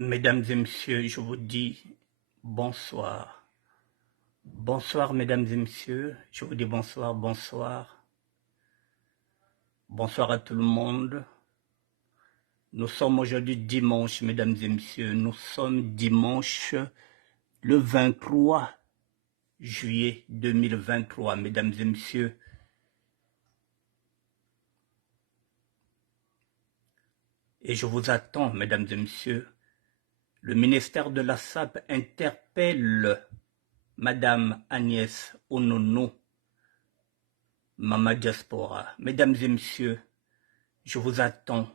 Mesdames et messieurs, je vous dis bonsoir. Bonsoir, mesdames et messieurs. Je vous dis bonsoir, bonsoir. Bonsoir à tout le monde. Nous sommes aujourd'hui dimanche, mesdames et messieurs. Nous sommes dimanche le 23 juillet 2023, mesdames et messieurs. Et je vous attends, mesdames et messieurs. Le ministère de la SAP interpelle Madame Agnès Onono, Mama Diaspora. Mesdames et messieurs, je vous attends.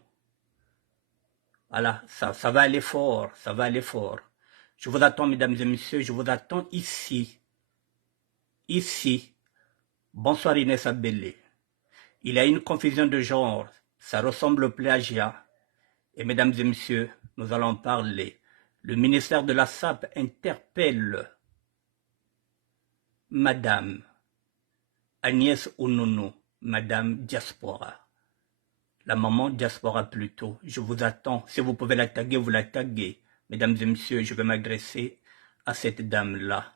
Voilà, ça va aller fort, ça va aller fort. Je vous attends, mesdames et messieurs, je vous attends ici. Ici. Bonsoir Inès Abélé. Il y a une confusion de genre, ça ressemble au plagiat. Et mesdames et messieurs, nous allons parler. Le ministère de la SAP interpelle Madame Agnès Onono, Madame Diaspora. La maman Diaspora plutôt. Je vous attends. Si vous pouvez la taguer, vous la taguez. Mesdames et messieurs, je vais m'adresser à cette dame-là,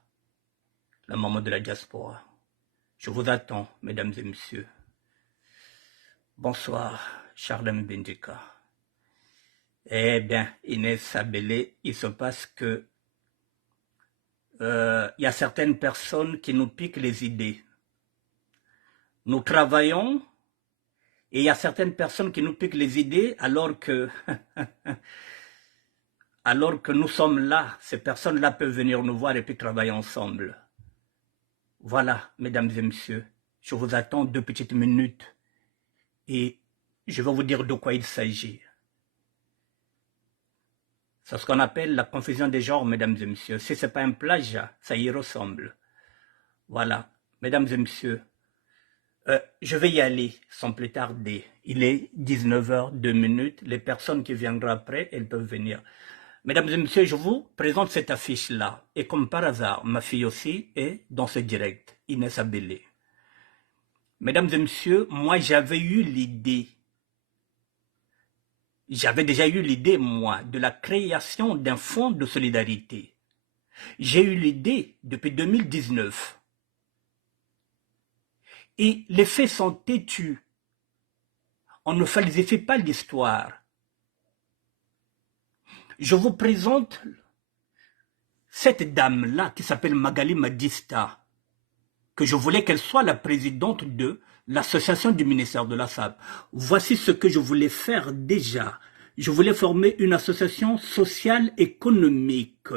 la maman de la Diaspora. Je vous attends, mesdames et messieurs. Bonsoir, Charles Mbendika. Eh bien, Inès Abélé, il se passe que y a certaines personnes qui nous piquent les idées. Nous travaillons et il y a certaines personnes qui nous piquent les idées alors que nous sommes là. Ces personnes-là peuvent venir nous voir et puis travailler ensemble. Voilà, mesdames et messieurs, je vous attends 2 petites minutes et je vais vous dire de quoi il s'agit. C'est ce qu'on appelle la confusion des genres, mesdames et messieurs. Si ce n'est pas un plagiat, ça y ressemble. Voilà, mesdames et messieurs, je vais y aller sans plus tarder. Il est 19h02. Les personnes qui viendront après, elles peuvent venir. Mesdames et messieurs, je vous présente cette affiche-là. Et comme par hasard, ma fille aussi est dans ce direct, Inès Abélé. Mesdames et messieurs, moi j'avais eu l'idée, moi, de la création d'un fonds de solidarité. J'ai eu l'idée depuis 2019. Et les faits sont têtus. On ne falsifie pas l'histoire. Je vous présente cette dame-là qui s'appelle Magali Madista, que je voulais qu'elle soit la présidente de l'association du ministère de la SAP. Voici ce que je voulais faire déjà. Je voulais former une association sociale économique.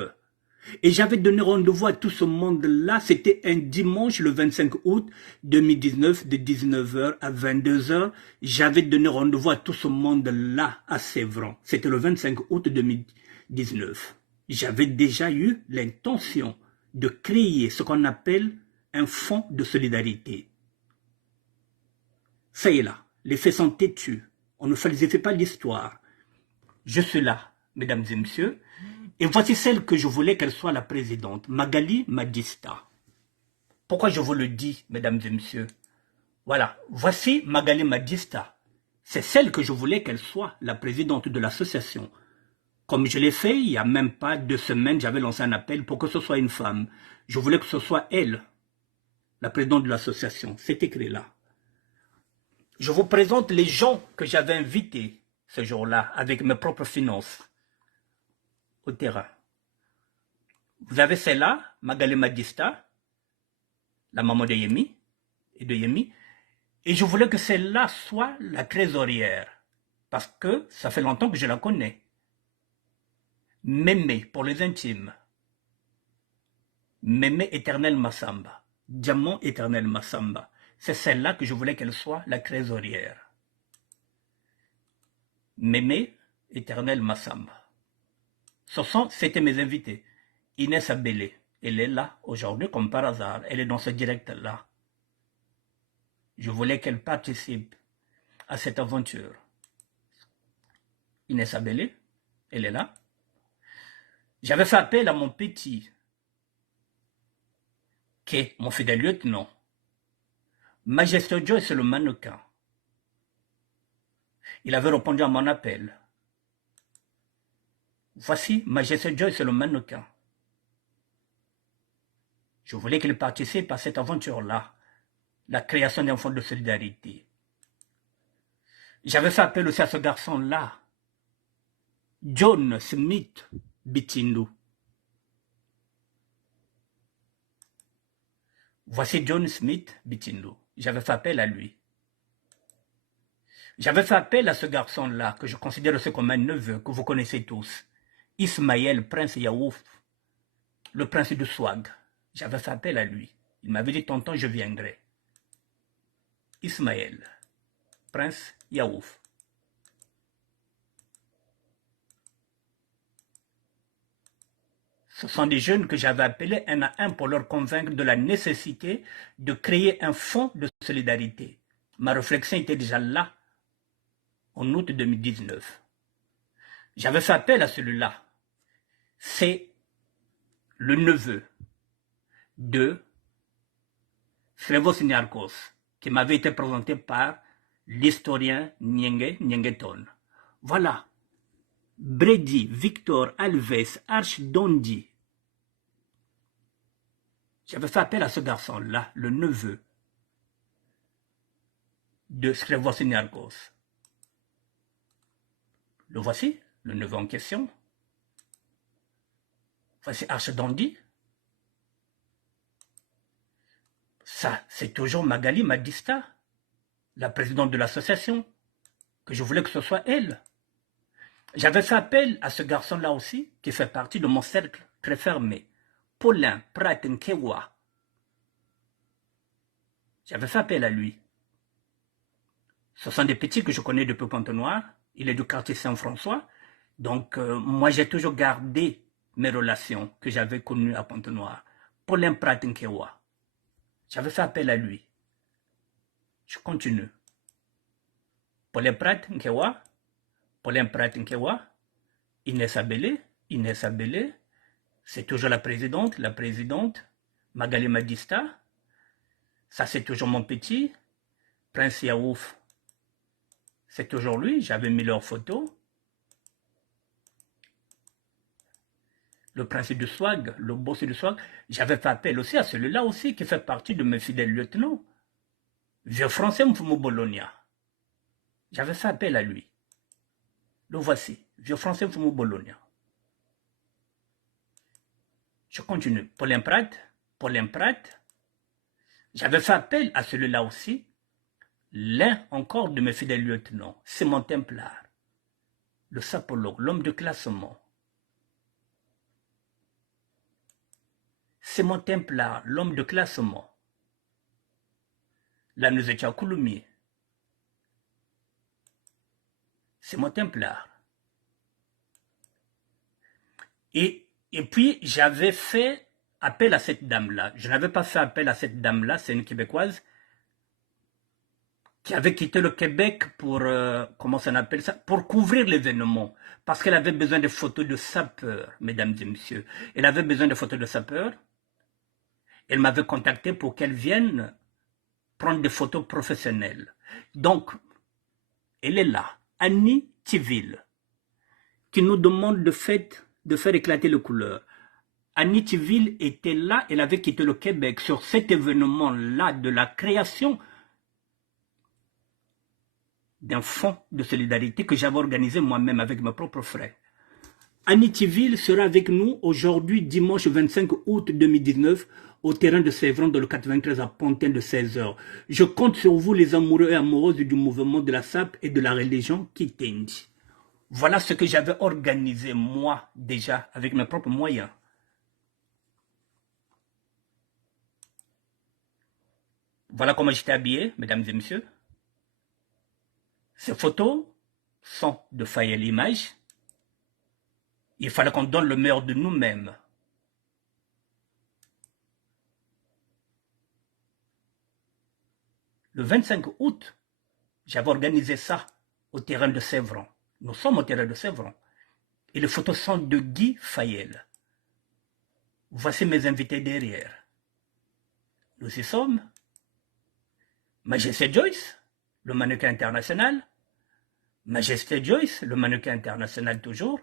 Et j'avais donné rendez-vous à tout ce monde-là. C'était un dimanche, le 25 août 2019, de 19h à 22h. J'avais donné rendez-vous à tout ce monde-là à Sévran. C'était le 25 août 2019. J'avais déjà eu l'intention de créer ce qu'on appelle un fonds de solidarité. Ça y est là, les faits sont têtus. On ne falsifie pas l'histoire. Je suis là, mesdames et messieurs. Et voici celle que je voulais qu'elle soit la présidente, Magali Madista. Pourquoi je vous le dis, mesdames et messieurs? Voilà, voici Magali Madista. C'est celle que je voulais qu'elle soit la présidente de l'association. Comme je l'ai fait, il n'y a même pas 2 semaines, j'avais lancé un appel pour que ce soit une femme. Je voulais que ce soit elle, la présidente de l'association. C'est écrit là. Je vous présente les gens que j'avais invités ce jour-là avec mes propres finances au terrain. Vous avez celle-là, Magali Madista, la maman de Yemi et de Yemi. Et je voulais que celle-là soit la trésorière. Parce que ça fait longtemps que je la connais. Mémé, pour les intimes. Mémé éternel Massamba. Diamant éternel Massamba. C'est celle-là que je voulais qu'elle soit la trésorière. Mémé éternel Massamba. C'était mes invités. Inès Abélé, elle est là aujourd'hui comme par hasard. Elle est dans ce direct-là. Je voulais qu'elle participe à cette aventure. Inès Abélé, elle est là. J'avais fait appel à mon petit, qui est mon fidèle lieutenant. Majesté Joy, c'est le mannequin. Il avait répondu à mon appel. Voici Majesté Joyce, le mannequin. Je voulais qu'il participe à cette aventure-là, la création d'un fonds de solidarité. J'avais fait appel aussi à ce garçon-là, John Smith Bitindu. Voici John Smith Bitindu. J'avais fait appel à lui. J'avais fait appel à ce garçon-là, que je considère aussi comme un neveu, que vous connaissez tous. Ismaël, prince Yaouf, le prince du Swag. J'avais fait appel à lui. Il m'avait dit, tonton, je viendrai. Ismaël, prince Yaouf. Ce sont des jeunes que j'avais appelés un à un pour leur convaincre de la nécessité de créer un fonds de solidarité. Ma réflexion était déjà là, en août 2019. J'avais fait appel à celui-là. C'est le neveu de Frevos Niarchos, qui m'avait été présenté par l'historien Nyenge Nyengeton. Voilà. Brady, Victor, Alves, Archdondi. J'avais fait appel à ce garçon-là, le neveu de Frevos Niarchos. Le voici, le neveu en question. Voici Archdondi. Ça, c'est toujours Magali Madista, la présidente de l'association, que je voulais que ce soit elle. J'avais fait appel à ce garçon-là aussi, qui fait partie de mon cercle très fermé, Paulin Pratenkewa. J'avais fait appel à lui. Ce sont des petits que je connais depuis Pointe-Noire. Il est du quartier Saint-François. Donc, moi, j'ai toujours gardé mes relations que j'avais connues à Pointe-Noire. Paulin Pratenkewa. J'avais fait appel à lui. Je continue. Paulin Pratenkewa. Paulin Pratenkewa. Inès Abélé. C'est toujours la présidente. Magali Madista. Ça, c'est toujours mon petit. Prince Yaouf. C'est toujours lui. J'avais mis leurs photos. Le prince du Swag, le boss du Swag. J'avais fait appel aussi à celui-là aussi, qui fait partie de mes fidèles lieutenants. Vieux français Mfumu Bologna. J'avais fait appel à lui. Le voici. Vieux français Mfumu Bologna. Je continue. Paulin Pratt. J'avais fait appel à celui-là aussi. L'un encore de mes fidèles lieutenants, c'est mon Templar, le sapologue, l'homme de classement. C'est mon Templar, l'homme de classement. La Nuzecha Kouloumi. C'est mon Templar. Et puis, j'avais fait appel à cette dame-là. Je n'avais pas fait appel à cette dame-là, c'est une Québécoise, qui avait quitté le Québec pour, comment ça s'appelle ça, pour couvrir l'événement. Parce qu'elle avait besoin de photos de sapeurs, mesdames et messieurs. Elle avait besoin de photos de sapeurs. Elle m'avait contacté pour qu'elle vienne prendre des photos professionnelles. Donc, elle est là, Annie Tiville, qui nous demande de faire éclater les couleurs. Annie Tiville était là, elle avait quitté le Québec sur cet événement-là de la création d'un fonds de solidarité que j'avais organisé moi-même avec mes propres frères. Annie Tiville sera avec nous aujourd'hui, dimanche 25 août 2019, au terrain de Sévran, dans le 93 à Pontin de 16h. Je compte sur vous, les amoureux et amoureuses du mouvement de la SAP et de la religion Kitendi. Voilà ce que j'avais organisé, moi, déjà, avec mes propres moyens. Voilà comment j'étais habillé, mesdames et messieurs. Ces photos sont de Fayel Image. Il fallait qu'on donne le meilleur de nous-mêmes. Le 25 août, j'avais organisé ça au terrain de Sévran. Nous sommes au terrain de Sévran. Et les photos sont de Guy Fayel. Voici mes invités derrière. Nous y sommes. Majesté Joyce, le mannequin international. Majesté Joyce, le mannequin international toujours.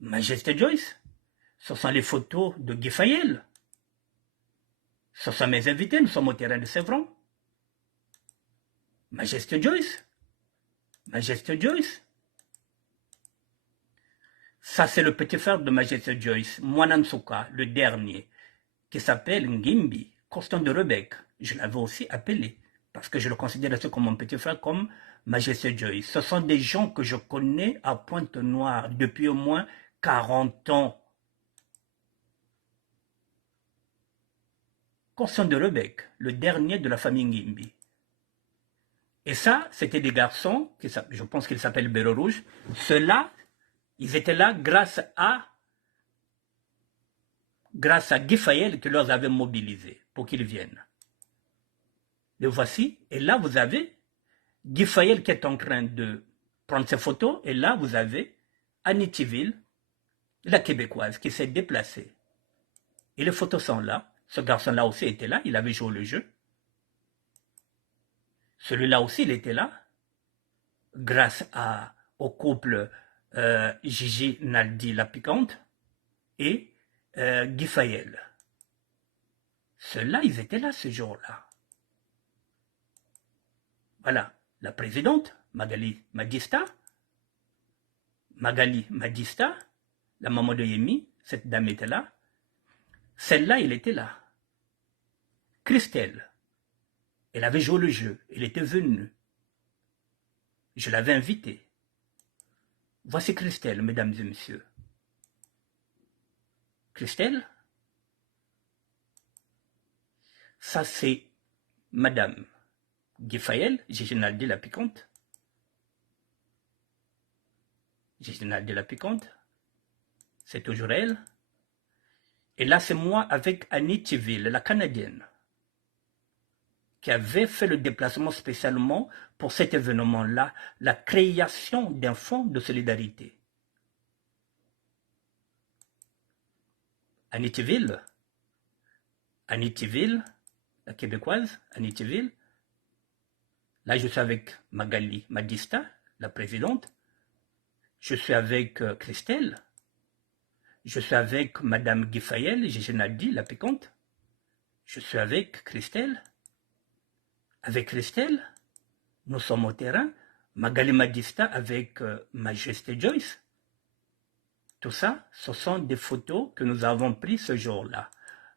Majesté Joyce. Ce sont les photos de Guy Fayel. Ce sont mes invités, nous sommes au terrain de Sévran. Majesté Joyce. Majesté Joyce. Ça, c'est le petit frère de Majesté Joyce, Mwanansuka, le dernier, qui s'appelle Ngimbi, Constant de Rebec. Je l'avais aussi appelé, parce que je le considère aussi comme mon petit frère, comme Majesté Joyce. Ce sont des gens que je connais à Pointe-Noire depuis au moins 40 ans. Constant de Rebec, le dernier de la famille Ngimbi. Et ça, c'était des garçons, je pense qu'ils s'appellent Béro Rouge. Ceux-là, ils étaient là grâce à Guy Fayel qui leur avait mobilisés pour qu'ils viennent. Les voici, et là vous avez Guy Fayel qui est en train de prendre ses photos, et là vous avez Annie Tiville, la Québécoise, qui s'est déplacée. Et les photos sont là. Ce garçon-là aussi était là, il avait joué le jeu. Celui-là aussi, il était là, grâce au couple Gigi Naldi la Piquante et Guy Fayel. Ceux-là, ils étaient là ce jour-là. Voilà, la présidente, Magali Madista, la maman de Yemi, cette dame était là. Celle-là, elle était là. Christelle, elle avait joué le jeu, elle était venue. Je l'avais invitée. Voici Christelle, mesdames et messieurs. Christelle, ça c'est Madame Guy Fayel, Gigi Naldi la Piquante. Gigi Naldi la Piquante, c'est toujours elle. Et là c'est moi avec Annie Tiville, la Canadienne, qui avait fait le déplacement spécialement pour cet événement-là, la création d'un fonds de solidarité. Annie Tiville, la Québécoise, Annie Tiville. Là, je suis avec Magali Madista, la présidente. Je suis avec Christelle. Je suis avec Madame Guy Fayel, Gigi Naldi, la Piquante. Je suis avec Christelle. Avec Christelle, nous sommes au terrain. Magali Madista avec Majesté Joyce. Tout ça, ce sont des photos que nous avons prises ce jour-là.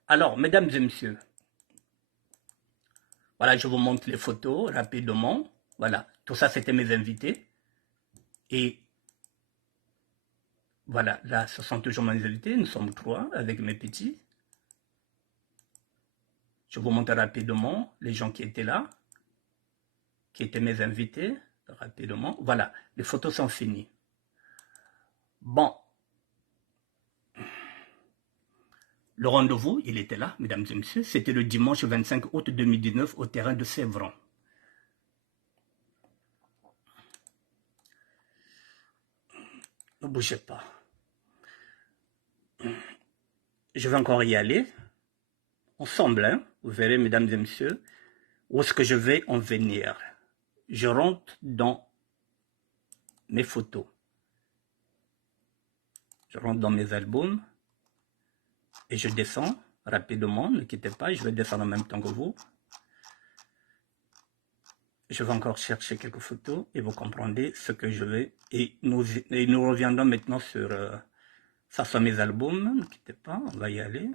Alors, mesdames et messieurs, voilà, je vous montre les photos rapidement. Voilà, tout ça, c'était mes invités. Et voilà, là, ce sont toujours mes invités. Nous sommes 3 avec mes petits. Je vous montre rapidement les gens qui étaient là, qui étaient mes invités, rapidement. Voilà, les photos sont finies. Bon. Le rendez-vous, il était là, mesdames et messieurs. C'était le dimanche 25 août 2019 au terrain de Sévran. Ne bougez pas. Je vais encore y aller. Ensemble, hein, vous verrez, mesdames et messieurs, où est-ce que je vais en venir. Je rentre dans mes photos. Je rentre dans mes albums. Et je descends rapidement, ne quittez pas, je vais descendre en même temps que vous. Je vais encore chercher quelques photos et vous comprendrez ce que je vais. Et nous reviendrons maintenant sur... ça sont mes albums, ne quittez pas, on va y aller.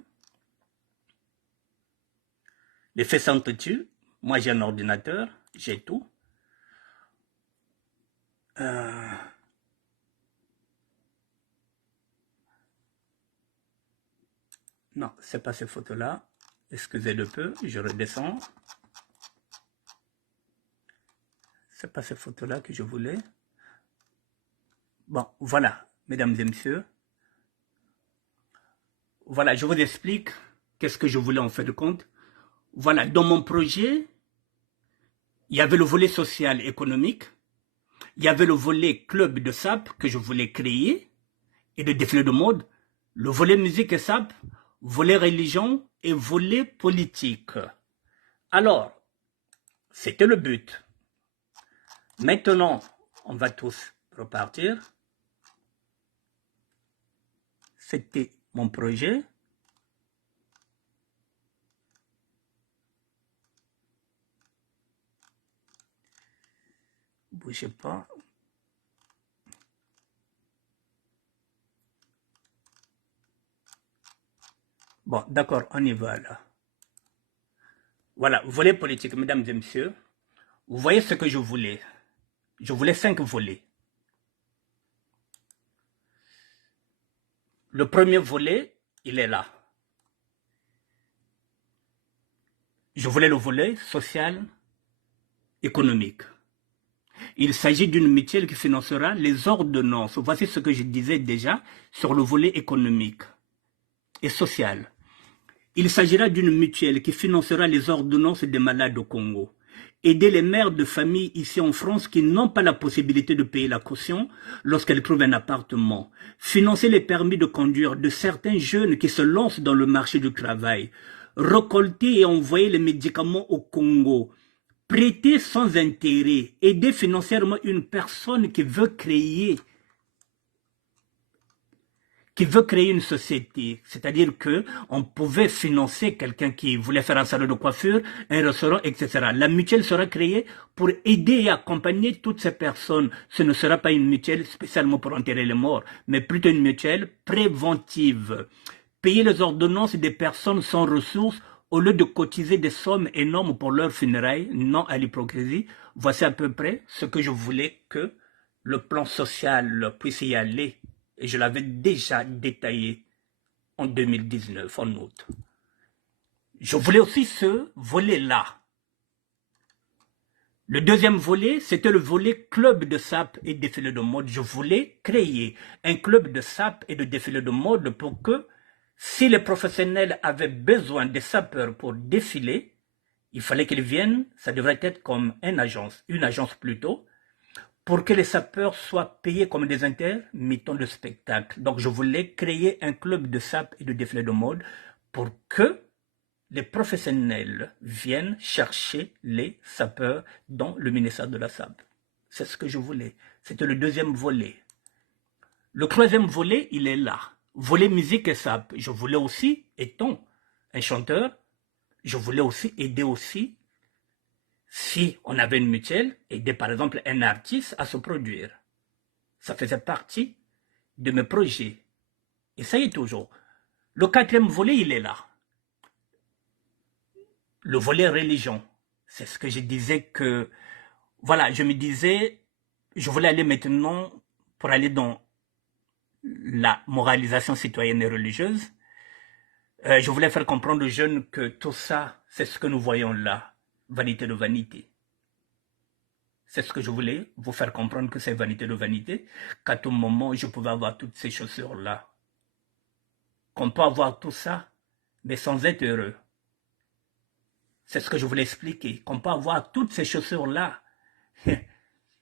Les faits sont dessus. Moi j'ai un ordinateur, j'ai tout. Non, c'est pas ces photos-là. Excusez de peu, je redescends. C'est pas ces photos-là que je voulais. Bon, voilà, mesdames et messieurs. Voilà, je vous explique qu'est-ce que je voulais en fait de compte. Voilà, dans mon projet, il y avait le volet social économique, il y avait le volet club de SAP que je voulais créer et de défilé de mode, le volet musique et SAP, volet religion et volet politique. Alors, c'était le but. Maintenant, on va tous repartir. c'était mon projet. Bougez pas. Bon, d'accord, on y va là. Voilà, volet politique, mesdames et messieurs. Vous voyez ce que je voulais. Je voulais 5 volets. Le premier volet, il est là. Je voulais le volet social, économique. Il s'agit d'une mutuelle qui financera les ordonnances. Voici ce que je disais déjà sur le volet économique et social. Il s'agira d'une mutuelle qui financera les ordonnances des malades au Congo. Aider les mères de famille ici en France qui n'ont pas la possibilité de payer la caution lorsqu'elles trouvent un appartement. Financer les permis de conduire de certains jeunes qui se lancent dans le marché du travail. Récolter et envoyer les médicaments au Congo. Prêter sans intérêt. Aider financièrement une personne qui veut créer une société, c'est-à-dire que on pouvait financer quelqu'un qui voulait faire un salon de coiffure, un restaurant, etc. La mutuelle sera créée pour aider et accompagner toutes ces personnes. Ce ne sera pas une mutuelle spécialement pour enterrer les morts, mais plutôt une mutuelle préventive. Payer les ordonnances des personnes sans ressources au lieu de cotiser des sommes énormes pour leurs funérailles, non à l'hypocrisie. Voici à peu près ce que je voulais que le plan social puisse y aller. Et je l'avais déjà détaillé en 2019, en août. Je voulais aussi ce volet-là. Le deuxième volet, c'était le volet club de sap et défilé de mode. Je voulais créer un club de sap et de défilé de mode pour que, si les professionnels avaient besoin des sapeurs pour défiler, il fallait qu'ils viennent, ça devrait être comme une agence plutôt, pour que les sapeurs soient payés comme des intermittents de spectacle. Donc je voulais créer un club de sap et de défilé de mode pour que les professionnels viennent chercher les sapeurs dans le ministère de la SAP. C'est ce que je voulais. C'était le deuxième volet. Le troisième volet, il est là. Volet musique et SAP. Je voulais aussi, étant un chanteur, je voulais aussi aider aussi, si on avait une mutuelle, aider par exemple un artiste à se produire. Ça faisait partie de mes projets. Et ça y est toujours. Le quatrième volet, il est là. Le volet religion. C'est ce que je disais que, voilà, je me disais, je voulais aller maintenant pour aller dans la moralisation citoyenne et religieuse. Je voulais faire comprendre aux jeunes que tout ça, c'est ce que nous voyons là. Vanité de vanité. C'est ce que je voulais vous faire comprendre que c'est vanité de vanité, qu'à tout moment, je pouvais avoir toutes ces chaussures-là. Qu'on peut avoir tout ça, mais sans être heureux. C'est ce que je voulais expliquer. Qu'on peut avoir toutes ces chaussures-là.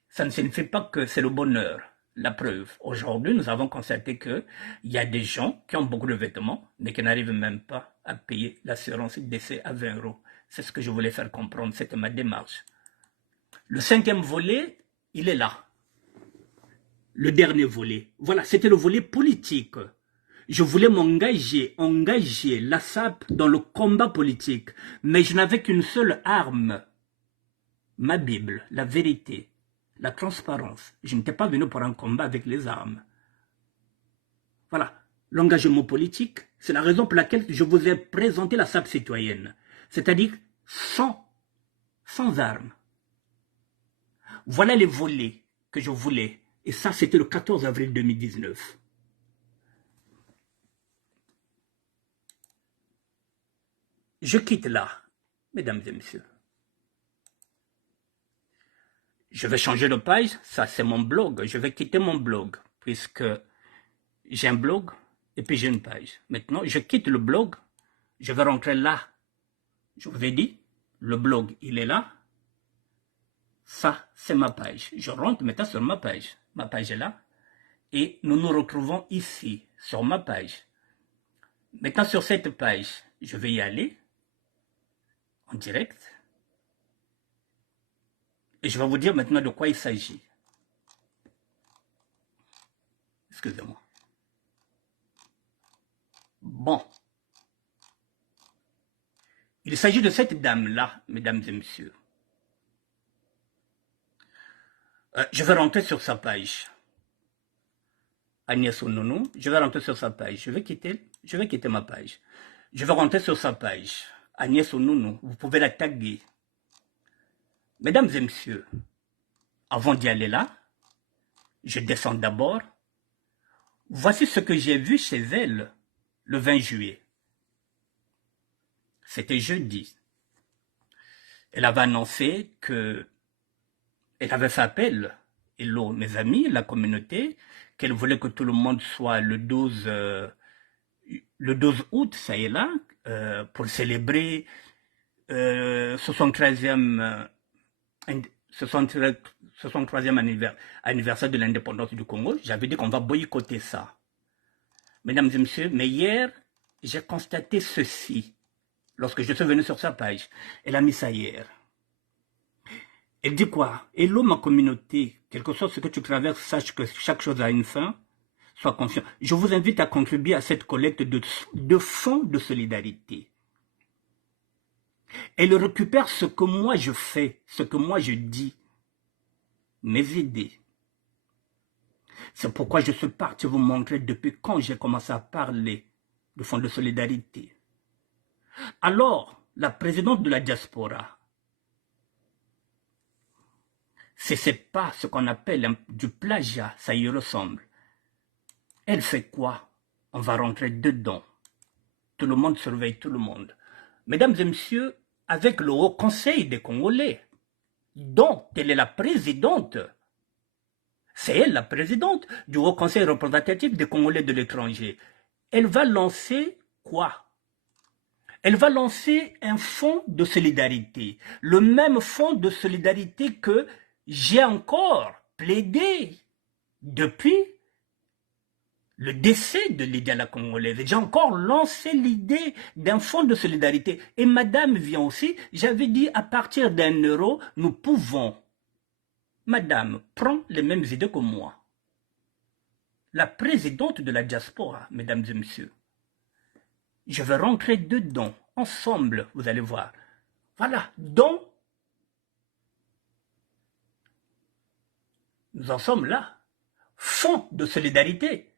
Ça ne signifie pas que c'est le bonheur. La preuve, aujourd'hui, nous avons constaté qu'il y a des gens qui ont beaucoup de vêtements, mais qui n'arrivent même pas à payer l'assurance décès à 20 €. C'est ce que je voulais faire comprendre, c'était ma démarche. Le cinquième volet, il est là. Le dernier volet. Voilà, c'était le volet politique. Je voulais engager la SAP dans le combat politique, mais je n'avais qu'une seule arme, ma Bible, la vérité, la transparence. Je n'étais pas venu pour un combat avec les armes. Voilà, l'engagement politique, c'est la raison pour laquelle je vous ai présenté la SAP citoyenne, c'est-à-dire sans armes. Voilà les volets que je voulais, et ça c'était le 14 avril 2019. Je quitte là, mesdames et messieurs. Je vais changer de page, ça c'est mon blog, je vais quitter mon blog, puisque j'ai un blog et puis j'ai une page. Maintenant, je quitte le blog, je vais rentrer là. Je vous ai dit, le blog, il est là. Ça, c'est ma page. Je rentre maintenant sur ma page. Ma page est là. Et nous nous retrouvons ici, sur ma page. Maintenant, sur cette page, je vais y aller en direct. Et je vais vous dire maintenant de quoi il s'agit. Excusez-moi. Bon. Il s'agit de cette dame-là, mesdames et messieurs. Je vais rentrer sur sa page. Agnès Ounonou, je vais rentrer sur sa page. Je vais quitter ma page. Je vais rentrer sur sa page. Agnès Ounonou, vous pouvez la taguer. Mesdames et messieurs, avant d'y aller là, je descends d'abord. Voici ce que j'ai vu chez elle le 20 juillet. C'était jeudi. Elle avait annoncé que elle avait fait appel, hello mes amis, la communauté, qu'elle voulait que tout le monde soit le 12 août, ça y est là, pour célébrer 73e anniversaire de l'indépendance du Congo. J'avais dit qu'on va boycotter ça. Mesdames et messieurs, mais hier, j'ai constaté ceci. Lorsque je suis venu sur sa page, elle a mis ça hier. Elle dit quoi? Hello ma communauté, quelque chose ce que tu traverses, sache que chaque chose a une fin. Sois conscient. Je vous invite à contribuer à cette collecte de fonds de solidarité. Elle récupère ce que moi je fais, ce que moi je dis, mes idées. C'est pourquoi je suis parti vous montrer depuis quand j'ai commencé à parler de fonds de solidarité. Alors, la présidente de la diaspora, c'est pas ce qu'on appelle du plagiat, ça y ressemble. Elle fait quoi? On va rentrer dedans. Tout le monde surveille tout le monde. Mesdames et messieurs, avec le Haut Conseil des Congolais, dont elle est la présidente, c'est elle la présidente du Haut Conseil représentatif des Congolais de l'étranger. Elle va lancer quoi? Elle va lancer un fonds de solidarité. Le même fonds de solidarité que j'ai encore plaidé depuis le décès de Lydia la Congolaise. J'ai encore lancé l'idée d'un fonds de solidarité. Et madame vient aussi, j'avais dit à partir d'1 €, nous pouvons. Madame prend les mêmes idées que moi. La présidente de la diaspora, mesdames et messieurs. Je vais rentrer dedans, ensemble, vous allez voir. Voilà, donc, nous en sommes là. Fonds de solidarité.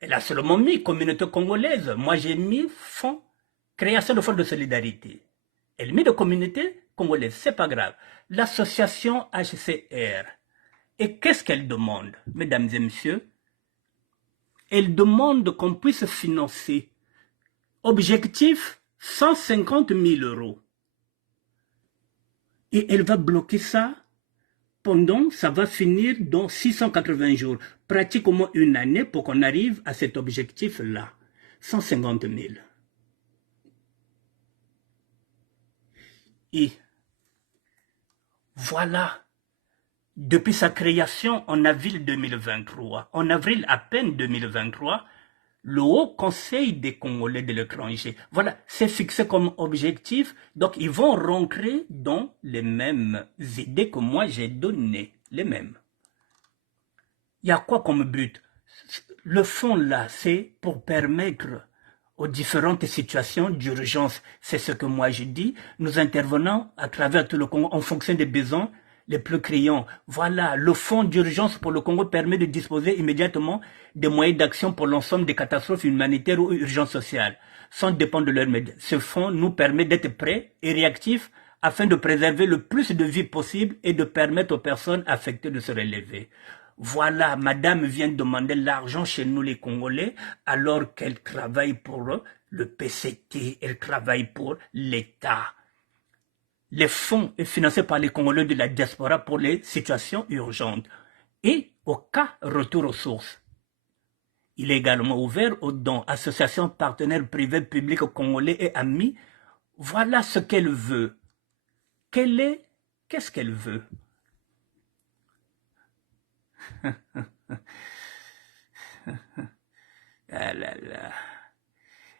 Elle a seulement mis communauté congolaise. Moi, j'ai mis fonds, création de fonds de solidarité. Elle met de communauté congolaise, c'est pas grave. L'association HCR. Et qu'est-ce qu'elle demande, mesdames et messieurs? Elle demande qu'on puisse financer. Objectif, 150 000 €. Et elle va bloquer ça pendant, ça va finir dans 680 jours. Pratiquement une année pour qu'on arrive à cet objectif-là. 150 000. Et voilà, depuis sa création en avril 2023, en avril à peine 2023, le Haut Conseil des Congolais de l'étranger, voilà, c'est fixé comme objectif. Donc, ils vont rentrer dans les mêmes idées que moi j'ai données, les mêmes. Il y a quoi comme but? Le fonds là, c'est pour permettre aux différentes situations d'urgence. C'est ce que moi je dis. Nous intervenons à travers tout le Congo en fonction des besoins les plus criants. Voilà, le fonds d'urgence pour le Congo permet de disposer immédiatement des moyens d'action pour l'ensemble des catastrophes humanitaires ou urgences sociales, sans dépendre de leurs médias. Ce fonds nous permet d'être prêts et réactifs afin de préserver le plus de vies possible et de permettre aux personnes affectées de se relever. Voilà, madame vient demander l'argent chez nous les Congolais alors qu'elle travaille pour le PCT, elle travaille pour l'État. Les fonds sont financés par les Congolais de la diaspora pour les situations urgentes. Et au cas retour aux sources, il est également ouvert aux dons, associations, partenaires privés, publics, congolais et amis. Voilà ce qu'elle veut. Qu'est-ce qu'elle veut? Ah là là.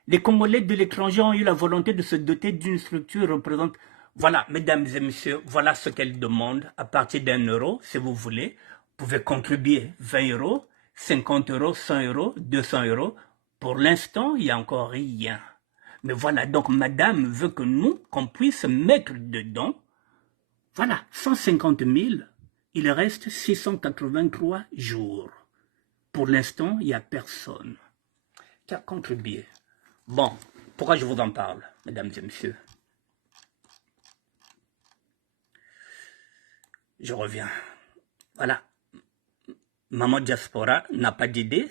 Les Congolais de l'étranger ont eu la volonté de se doter d'une structure représentante. Voilà, mesdames et messieurs, voilà ce qu'elle demande à partir d'1 €, si vous voulez. Vous pouvez contribuer 20 €, 50 €, 100 €, 200 € Pour l'instant, il n'y a encore rien. Mais voilà, donc madame veut que nous, qu'on puisse mettre dedans, voilà, 150 000, il reste 683 jours. Pour l'instant, il n'y a personne qui a contribué. Bon, pourquoi je vous en parle, mesdames et messieurs? Je reviens. Voilà. Maman Diaspora n'a pas d'idée.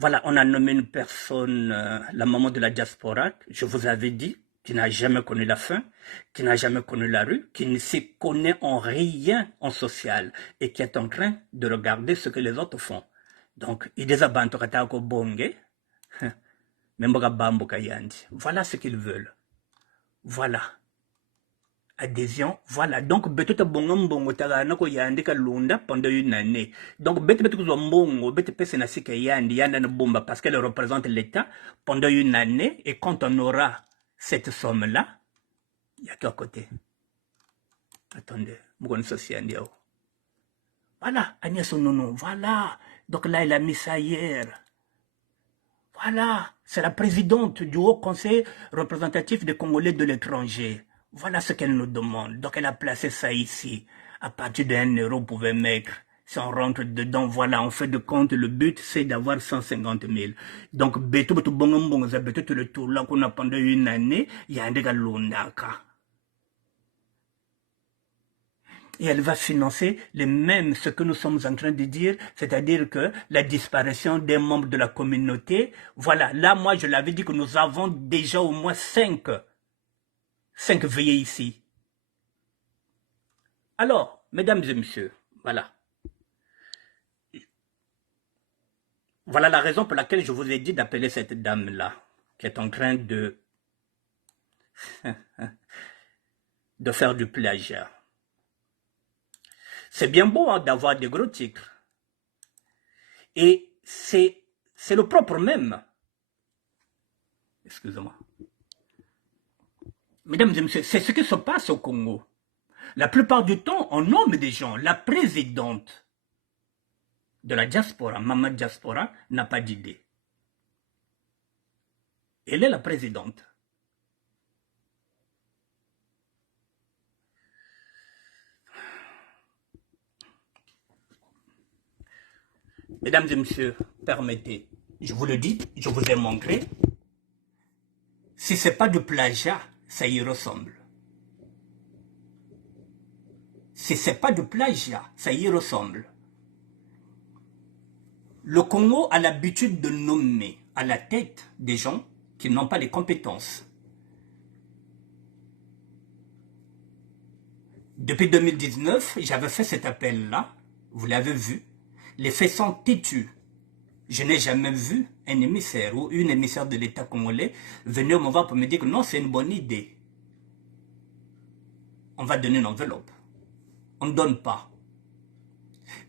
Voilà, on a nommé une personne, la maman de la diaspora, je vous avais dit, qui n'a jamais connu la faim, qui n'a jamais connu la rue, qui ne s'y connaît en rien en social et qui est en train de regarder ce que les autres font. Donc, voilà ce qu'ils veulent. Voilà. Adhésion, voilà. Donc, peut-être bongo tagana ko yandi ka lunda pendant une année. Donc, peut-être que bongo, peut-être na sika yandi yanda na bomba parce qu'elle représente l'État pendant une année et quand on aura cette somme-là, il y a tout à côté. Attendez, voilà, Agnès Onono, voilà. Donc là, elle a mis ça hier. Voilà, c'est la présidente du Haut Conseil représentatif des Congolais de l'étranger. Voilà ce qu'elle nous demande. Donc elle a placé ça ici. À partir d'1 euro, vous pouvez mettre. Si on rentre dedans, voilà, on fait de compte. Le but, c'est d'avoir 150 000. Donc, tout le tour là qu'on a pendant une année, il y a un dégât l'ondaka. Et elle va financer les mêmes, ce que nous sommes en train de dire, c'est-à-dire que la disparition des membres de la communauté, voilà, là, moi, je l'avais dit que nous avons déjà au moins 5 veillées ici. Alors, mesdames et messieurs, voilà. Voilà la raison pour laquelle je vous ai dit d'appeler cette dame-là, qui est en train de faire du plagiat. C'est bien beau hein, d'avoir des gros titres. Et c'est le propre même. Excusez-moi. Mesdames et messieurs, c'est ce qui se passe au Congo. La plupart du temps, on nomme des gens. La présidente de la diaspora, Maman Diaspora, n'a pas d'idée. Elle est la présidente. Mesdames et messieurs, permettez, je vous le dis, je vous ai montré. Si ce n'est pas du plagiat, ça y ressemble. Si ce n'est pas du plagiat, ça y ressemble. Le Congo a l'habitude de nommer à la tête des gens qui n'ont pas les compétences. Depuis 2019, j'avais fait cet appel-là, vous l'avez vu. Les faits sont têtus. Je n'ai jamais vu un émissaire ou une émissaire de l'État congolais venir me voir pour me dire que non, c'est une bonne idée. On va donner une enveloppe. On ne donne pas.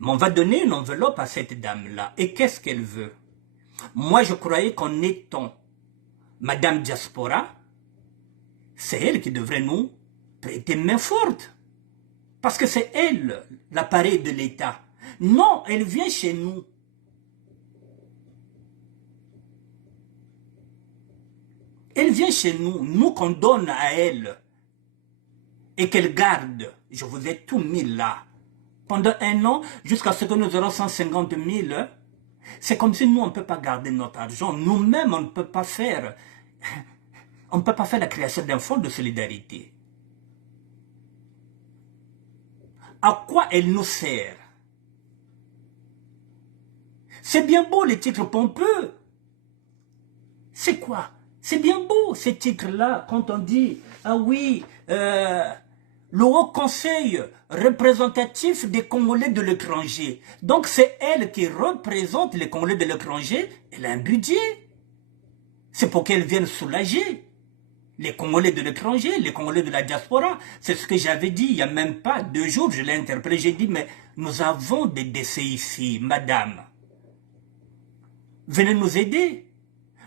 Mais on va donner une enveloppe à cette dame-là. Et qu'est-ce qu'elle veut? Moi, je croyais qu'en étant Madame Diaspora, c'est elle qui devrait nous prêter main forte. Parce que c'est elle, l'appareil de l'État. Non, elle vient chez nous. Elle vient chez nous, nous qu'on donne à elle. Et qu'elle garde. Je vous ai tout mis là. Pendant 1 an, jusqu'à ce que nous aurons 150 000, c'est comme si nous, on ne peut pas garder notre argent. Nous-mêmes, on ne peut pas faire... On ne peut pas faire la création d'un fonds de solidarité. À quoi elle nous sert? C'est bien beau les titres pompeux. C'est quoi? C'est bien beau ces titres-là quand on dit, ah oui, le Haut Conseil représentatif des Congolais de l'étranger. Donc c'est elle qui représente les Congolais de l'étranger. Elle a un budget. C'est pour qu'elle vienne soulager les Congolais de l'étranger, les Congolais de la diaspora. C'est ce que j'avais dit il n'y a même pas 2 jours. Je l'ai interpellé. J'ai dit, mais nous avons des décès ici, madame. Venez nous aider.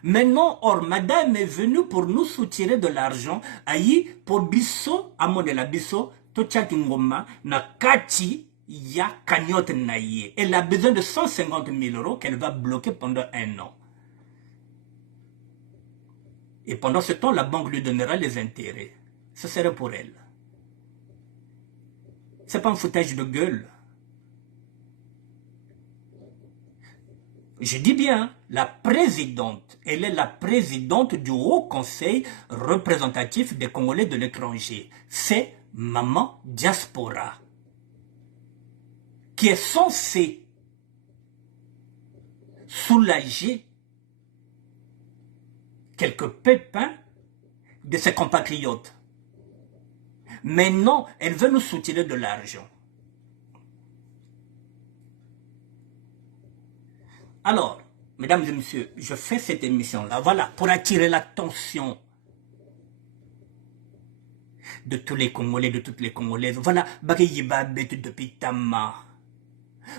Maintenant, or, madame est venue pour nous soutirer de l'argent. Aïe, pour biso, amon de la biso, tochaki ngoma, na kati, ya cagnotte naïe. Elle a besoin de 150 000 € qu'elle va bloquer pendant 1 an. Et pendant ce temps, la banque lui donnera les intérêts. Ce serait pour elle. C'est pas un foutage de gueule. Je dis bien, la présidente, elle est la présidente du Haut Conseil représentatif des Congolais de l'étranger. C'est Maman Diaspora, qui est censée soulager quelques pépins de ses compatriotes. Mais non, elle veut nous soutirer de l'argent. Alors, mesdames et messieurs, je fais cette émission-là, voilà, pour attirer l'attention de tous les Congolais, de toutes les Congolaises. Voilà, Bagayiba Betu depuis Tama.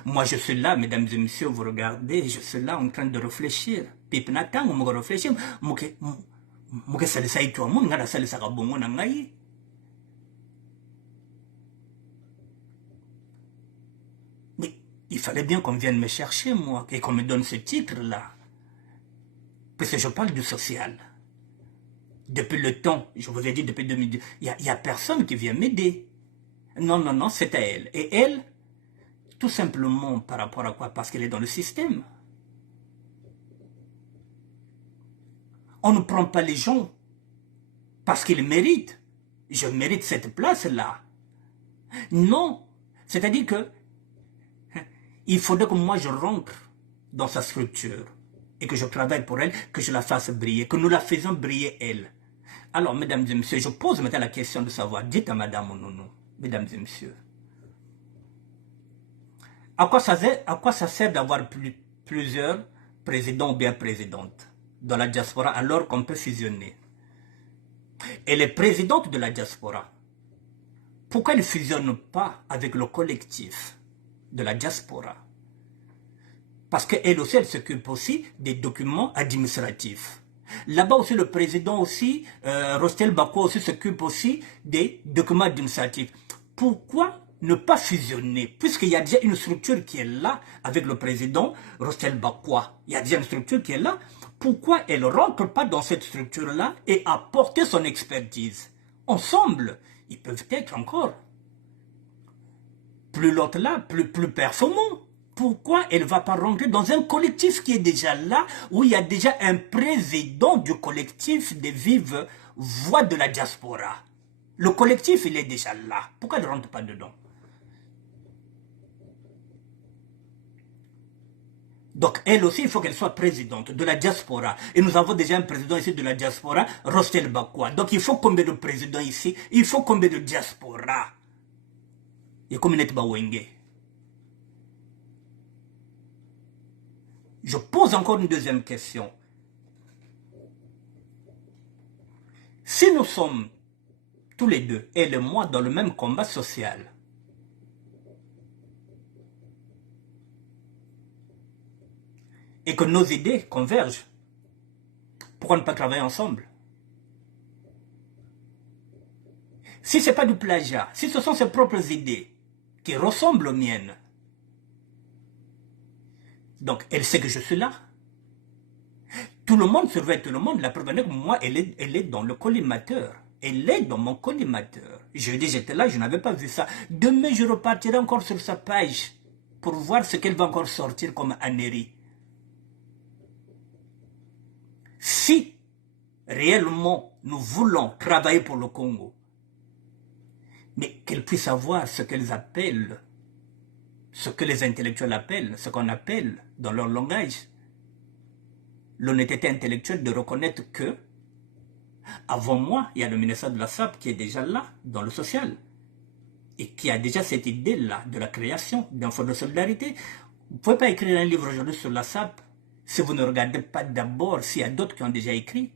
Moi, je suis là, mesdames et messieurs, vous regardez, je suis là en train de réfléchir. Pipnatang, on me réfléchir, mouke salisa ito amun, ngada salisa kabongo na ngai. Mais il fallait bien qu'on vienne me chercher, moi, et qu'on me donne ce titre-là. Puisque je parle du social. Depuis le temps, je vous ai dit depuis 2010, il n'y a personne qui vient m'aider. Non, non, non, c'est à elle. Et elle, tout simplement par rapport à quoi? Parce qu'elle est dans le système. On ne prend pas les gens parce qu'ils méritent. Je mérite cette place-là. Non. C'est-à-dire que il faudrait que moi je rentre dans sa structure et que je travaille pour elle, que je la fasse briller, que nous la faisons briller elle. Alors, mesdames et messieurs, je pose maintenant la question de savoir, dites à madame Nounou, mesdames et messieurs, à quoi ça sert d'avoir plusieurs présidents ou bien présidentes dans la diaspora alors qu'on peut fusionner? Elle est présidente de la diaspora. Pourquoi elle ne fusionne pas avec le collectif de la diaspora? Parce qu'elle aussi, elle s'occupe aussi des documents administratifs. Là-bas aussi, le président aussi, Rostel Bako aussi s'occupe aussi des documents administratifs. Pourquoi ne pas fusionner? Puisqu'il y a déjà une structure qui est là avec le président Rostel Bako. Il y a déjà une structure qui est là. Pourquoi elle ne rentre pas dans cette structure-là et apporter son expertise? Ensemble, ils peuvent être encore plus l'autre là, plus performants. Pourquoi elle ne va pas rentrer dans un collectif qui est déjà là, où il y a déjà un président du collectif des vives voix de la diaspora? Le collectif, il est déjà là. Pourquoi elle ne rentre pas dedans? Donc, elle aussi, il faut qu'elle soit présidente de la diaspora. Et nous avons déjà un président ici de la diaspora, Rostel Bakwa. Donc, il faut combien de présidents ici? Il faut combien de diaspora? Et comme il Bawenge. Je pose encore une deuxième question. Si nous sommes tous les deux, elle et moi, dans le même combat social, et que nos idées convergent, pourquoi ne pas travailler ensemble? Si ce n'est pas du plagiat, si ce sont ses propres idées qui ressemblent aux miennes, donc elle sait que je suis là. Tout le monde surveille tout le monde. La preuve est que moi, elle est dans le collimateur. Elle est dans mon collimateur. Je dis, j'étais là, je n'avais pas vu ça. Demain, je repartirai encore sur sa page pour voir ce qu'elle va encore sortir comme anérie. Si réellement nous voulons travailler pour le Congo, mais qu'elle puisse avoir ce qu'elles appellent, ce que les intellectuels appellent, ce qu'on appelle dans leur langage, l'honnêteté intellectuelle de reconnaître que, avant moi, il y a le ministère de la SAP qui est déjà là, dans le social, et qui a déjà cette idée-là de la création d'un fonds de solidarité. Vous ne pouvez pas écrire un livre aujourd'hui sur la SAP si vous ne regardez pas d'abord s'il y a d'autres qui ont déjà écrit.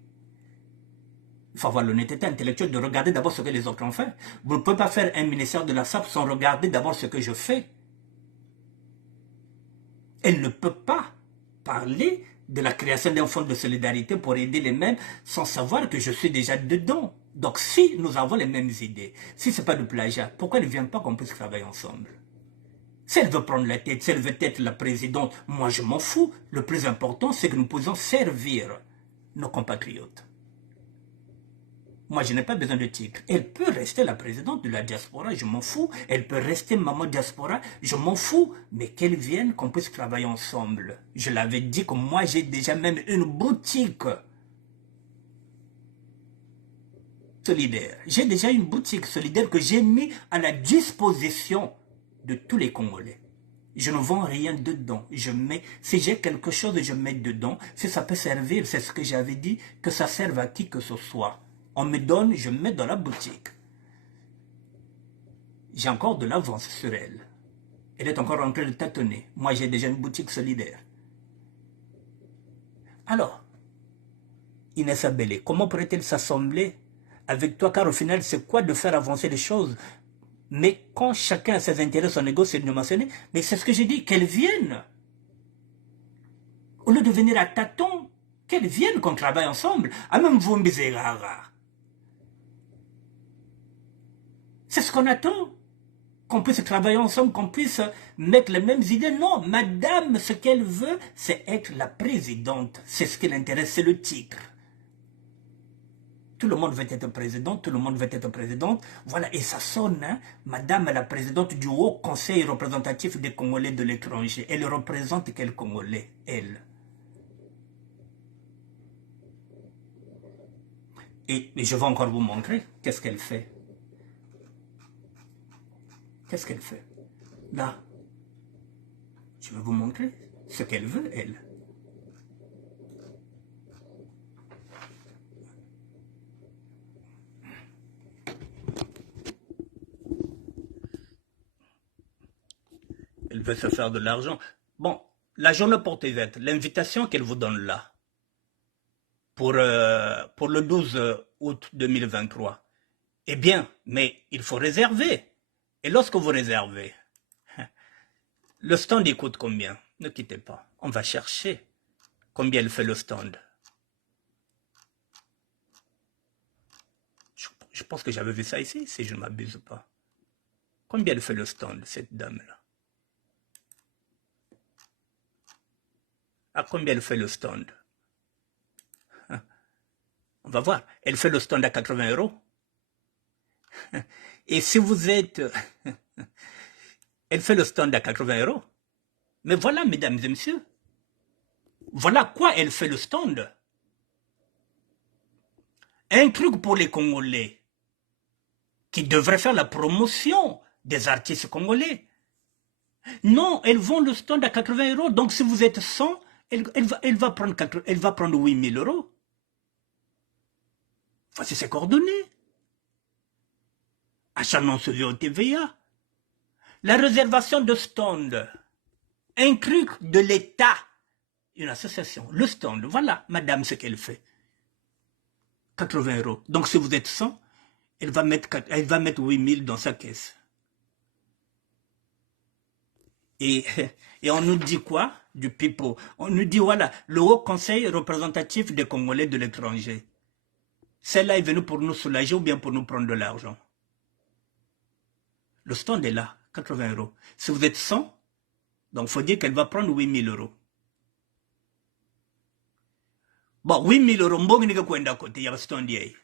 Il faut avoir l'honnêteté intellectuelle de regarder d'abord ce que les autres ont fait. Vous ne pouvez pas faire un ministère de la SAP sans regarder d'abord ce que je fais. Elle ne peut pas parler de la création d'un fonds de solidarité pour aider les mêmes sans savoir que je suis déjà dedans. Donc si nous avons les mêmes idées, si ce n'est pas du plagiat, pourquoi ne vient pas qu'on puisse travailler ensemble? Si elle veut prendre la tête, si elle veut être la présidente, moi je m'en fous. Le plus important, c'est que nous pouvons servir nos compatriotes. Moi, je n'ai pas besoin de titre. Elle peut rester la présidente de la diaspora, je m'en fous. Elle peut rester maman diaspora, je m'en fous. Mais qu'elle vienne, qu'on puisse travailler ensemble. Je l'avais dit que moi, j'ai déjà même une boutique solidaire. J'ai déjà une boutique solidaire que j'ai mis à la disposition de tous les Congolais. Je ne vends rien dedans. Je mets, si j'ai quelque chose, je mets dedans. Si ça peut servir, c'est ce que j'avais dit, que ça serve à qui que ce soit. On me donne, je mets dans la boutique. J'ai encore de l'avance sur elle. Elle est encore en train de tâtonner. Moi, j'ai déjà une boutique solidaire. Alors, Inès Abélé, comment pourrait-elle s'assembler avec toi? Car au final, c'est quoi de faire avancer les choses? Mais quand chacun a ses intérêts, son ego, c'est de mentionner. Mais c'est ce que j'ai dit, qu'elle vienne. Au lieu de venir à tâtons, qu'elle vienne, qu'on travaille ensemble. Ah, même vous, Mbizerara. C'est ce qu'on attend. Qu'on puisse travailler ensemble, qu'on puisse mettre les mêmes idées. Non, madame, ce qu'elle veut, c'est être la présidente. C'est ce qui l'intéresse, c'est le titre. Tout le monde veut être président, tout le monde veut être présidente. Voilà, et ça sonne, hein? Madame est la présidente du Haut Conseil représentatif des Congolais de l'étranger. Elle représente quel Congolais, elle? Et je vais encore vous montrer qu'est-ce qu'elle fait. Qu'est-ce qu'elle fait? Là, je vais vous montrer ce qu'elle veut, elle. Elle veut se faire de l'argent. Bon, la journée porte ouverte, l'invitation qu'elle vous donne là, pour le 12 août 2023, eh bien, mais il faut réserver. Et lorsque vous réservez, le stand il coûte combien? Ne quittez pas, on va chercher combien elle fait le stand. Je pense que j'avais vu ça ici, si je ne m'abuse pas. Combien elle fait le stand, cette dame-là? À combien elle fait le stand? On va voir. Elle fait le stand à 80 euros. Et si vous êtes... Elle fait le stand à 80 euros. Mais voilà, mesdames et messieurs. Voilà quoi elle fait le stand. Un truc pour les Congolais qui devrait faire la promotion des artistes congolais. Non, elles vont le stand à 80 euros. Donc si vous êtes 100, elle va prendre 8 000 euros. Voici ses coordonnées. Achat non suivi au TVA. La réservation de stand. Un truc de l'État. Une association. Le stand. Voilà, madame, ce qu'elle fait. 80 euros. Donc si vous êtes 100, elle va mettre 8 000 dans sa caisse. Et on nous dit quoi? Du pipeau. On nous dit, voilà, le Haut Conseil représentatif des Congolais de l'étranger. Celle-là est venue pour nous soulager ou bien pour nous prendre de l'argent. Le stand est là, 80 euros. Si vous êtes 100, donc il faut dire qu'elle va prendre 8 000 euros. Bon, 8 000 euros, mbongi nika kwenda kote ya stand yei.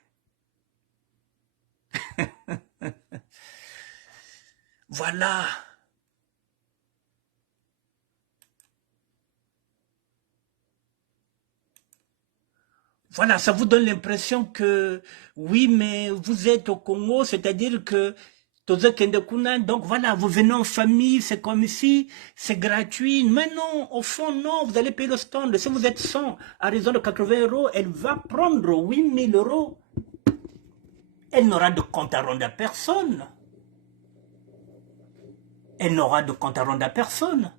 Voilà. Voilà, ça vous donne l'impression que, oui, mais vous êtes au Congo, c'est-à-dire que, donc voilà, vous venez en famille, c'est comme ici, c'est gratuit. Mais non, au fond, non, vous allez payer le stand. Si vous êtes 100, à raison de 80 euros, elle va prendre 8 000 euros. Elle n'aura de compte à rendre à personne. Elle n'aura de compte à rendre à personne.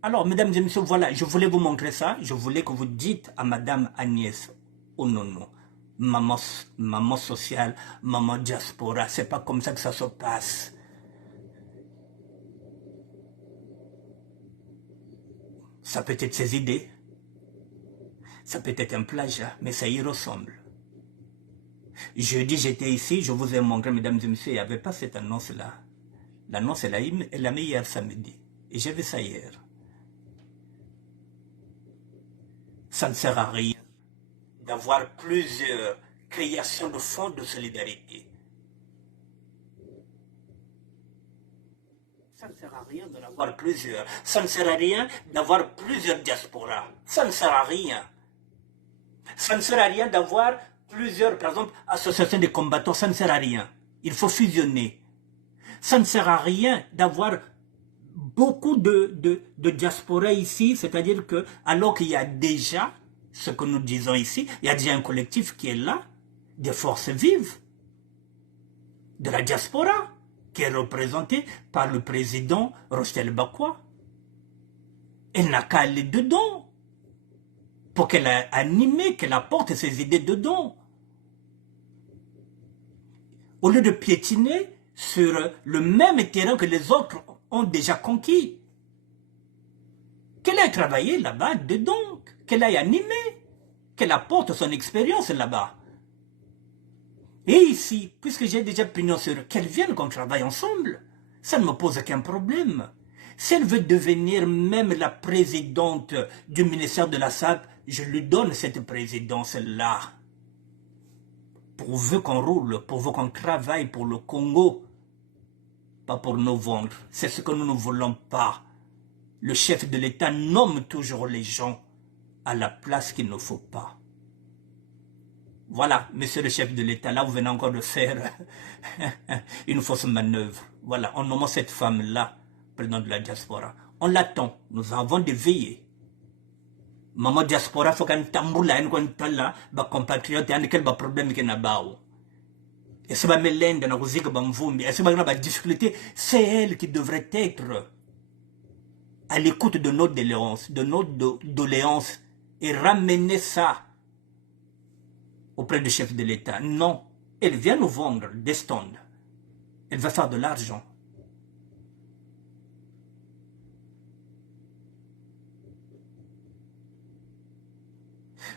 Alors, mesdames et messieurs, voilà, je voulais vous montrer ça. Je voulais que vous dites à madame Agnès Onono, maman sociale, maman diaspora, c'est pas comme ça que ça se passe. Ça peut être ses idées, ça peut être un plagiat, mais ça y ressemble. Jeudi, j'étais ici, je vous ai montré, mesdames et messieurs, il n'y avait pas cette annonce-là. L'annonce, elle a mis hier samedi. Et j'ai vu ça hier. Ça ne sert à rien d'avoir plusieurs création de fonds de solidarité. Ça ne sert à rien d'en avoir plusieurs. Ça ne sert à rien d'avoir plusieurs diasporas. Ça ne sert à rien. Ça ne sert à rien d'avoir plusieurs, par exemple, associations de combattants. Ça ne sert à rien. Il faut fusionner. Ça ne sert à rien d'avoir beaucoup de diaspora ici, c'est-à-dire que, alors qu'il y a déjà, ce que nous disons ici, il y a déjà un collectif qui est là, des forces vives, de la diaspora, qui est représenté par le président Rochelle Bakwa. Elle n'a qu'à aller dedans pour qu'elle a animé, qu'elle apporte ses idées dedans. Au lieu de piétiner sur le même terrain que les autres ont déjà conquis. Qu'elle aille travailler là-bas dedans, qu'elle aille animer, qu'elle apporte son expérience là-bas. Et ici, puisque j'ai déjà pignon sur qu'elle vienne qu'on travaille ensemble, ça ne me pose aucun problème. Si elle veut devenir même la présidente du ministère de la SAP, je lui donne cette présidence-là. Pourvu qu'on roule, pourvu qu'on travaille pour le Congo, pas pour nous vendre. C'est ce que nous ne voulons pas. Le chef de l'État nomme toujours les gens à la place qu'il ne faut pas. Voilà, monsieur le chef de l'État, là vous venez encore de faire une fausse manœuvre. Voilà, on nomme cette femme-là, président de la diaspora. On l'attend, nous avons des veillées. Maman diaspora, il faut qu'on tamboula, qu'on tala, bah compatriote, il y a quel problème qu'il y a bao. Et c'est pas Mélène de la musique, et c'est pas une difficulté, c'est elle qui devrait être à l'écoute de nos doléances, et ramener ça auprès du chef de l'État. Non, elle vient nous vendre des stands. Elle va faire de l'argent.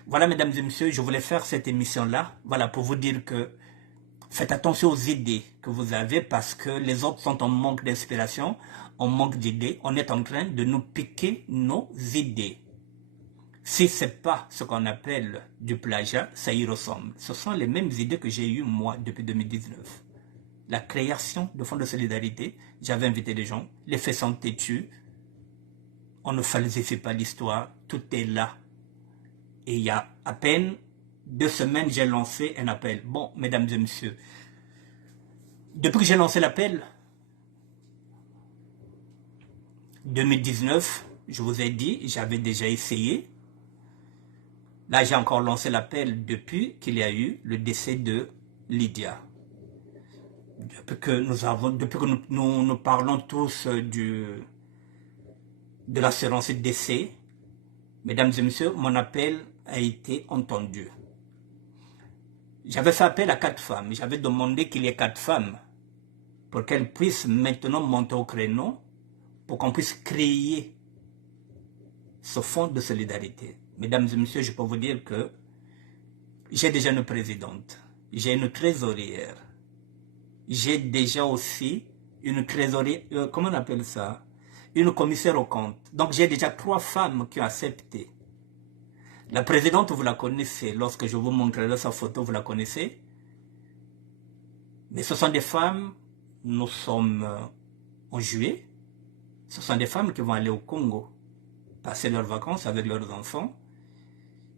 Voilà, mesdames et messieurs, je voulais faire cette émission-là. Voilà, pour vous dire que faites attention aux idées que vous avez parce que les autres sont en manque d'inspiration, en manque d'idées. On est en train de nous piquer nos idées. Si ce n'est pas ce qu'on appelle du plagiat, ça y ressemble. Ce sont les mêmes idées que j'ai eues moi depuis 2019. La création de fonds de solidarité, j'avais invité des gens, les faits sont têtus, on ne falsifie pas l'histoire, tout est là. Et il y a à peine 2 semaines, j'ai lancé un appel. Bon, mesdames et messieurs, depuis que j'ai lancé l'appel, 2019, je vous ai dit, j'avais déjà essayé. Là, j'ai encore lancé l'appel depuis qu'il y a eu le décès de Lydia. Depuis que nous parlons tous de l'assurance décès, mesdames et messieurs, mon appel a été entendu. J'avais fait appel à 4 femmes. J'avais demandé qu'il y ait 4 femmes pour qu'elles puissent maintenant monter au créneau pour qu'on puisse créer ce fonds de solidarité. Mesdames et messieurs, je peux vous dire que j'ai déjà une présidente, j'ai une trésorière, j'ai déjà aussi une trésorière, comment on appelle ça? Une commissaire aux comptes. Donc j'ai déjà 3 femmes qui ont accepté. La présidente, vous la connaissez, lorsque je vous montrerai sa photo, vous la connaissez. Mais ce sont des femmes, nous sommes en juillet, ce sont des femmes qui vont aller au Congo, passer leurs vacances avec leurs enfants.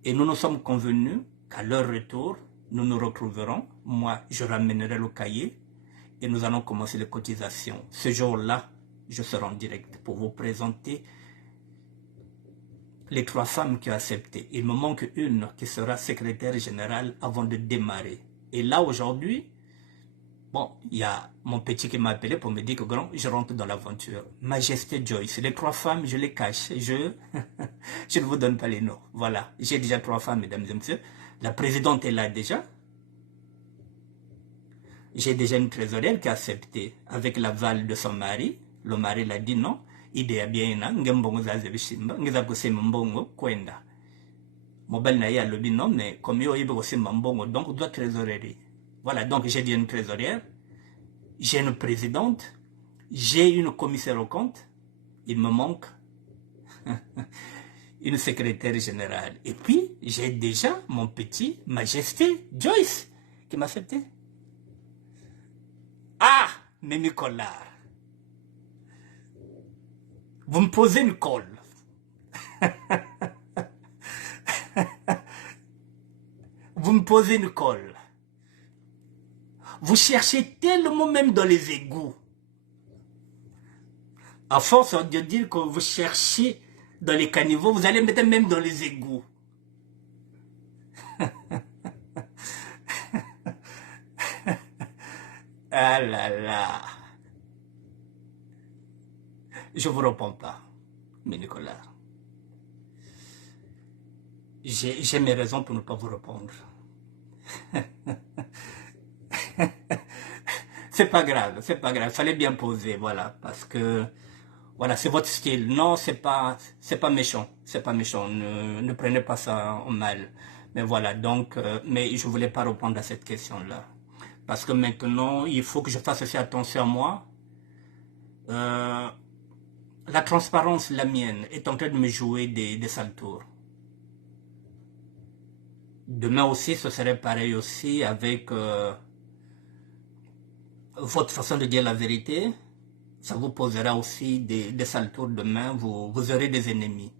Et nous nous sommes convenus qu'à leur retour, nous nous retrouverons. Moi, je ramènerai le cahier et nous allons commencer les cotisations. Ce jour-là, je serai en direct pour vous présenter les 3 femmes qui ont accepté. Il me manque une qui sera secrétaire générale avant de démarrer. Et là, aujourd'hui, bon, il y a mon petit qui m'a appelé pour me dire que grand, je rentre dans l'aventure. Majesté Joyce, les 3 femmes, je les cache. Je ne vous donne pas les noms. Voilà, j'ai déjà 3 femmes, mesdames et messieurs. La présidente est là déjà. J'ai déjà une trésorière qui a accepté avec l'aval de son mari. Le mari l'a dit non. Idée bien na ngembongo za zebishimba ngeza kusema mbongo kwenda. Mobile na ya lobi non mais comme yo yebe kusema mbongo donc doit trésorerie. Voilà, donc j'ai dit une trésorière, j'ai une présidente, j'ai une commissaire au compte, il me manque une secrétaire générale. Et puis, j'ai déjà mon petit Majesté Joyce qui m'a accepté. Ah, mais Nicolas, vous me posez une colle. Vous me posez une colle. Vous cherchez tellement même dans les égouts. À force de dire que vous cherchez dans les caniveaux, vous allez mettre même dans les égouts. Ah là là. Je ne vous réponds pas, mais Nicolas. J'ai mes raisons pour ne pas vous répondre. C'est pas grave, c'est pas grave. Fallait bien poser, voilà, parce que voilà, c'est votre style. Non, c'est pas méchant, c'est pas méchant. Ne prenez pas ça en mal. Mais voilà, donc, mais je voulais pas répondre à cette question-là, parce que maintenant, il faut que je fasse aussi attention à moi. La transparence, la mienne, est en train de me jouer des sales tours. Demain aussi, ce serait pareil aussi avec votre façon de dire la vérité. Ça vous posera aussi des sales tours demain, vous aurez des ennemis.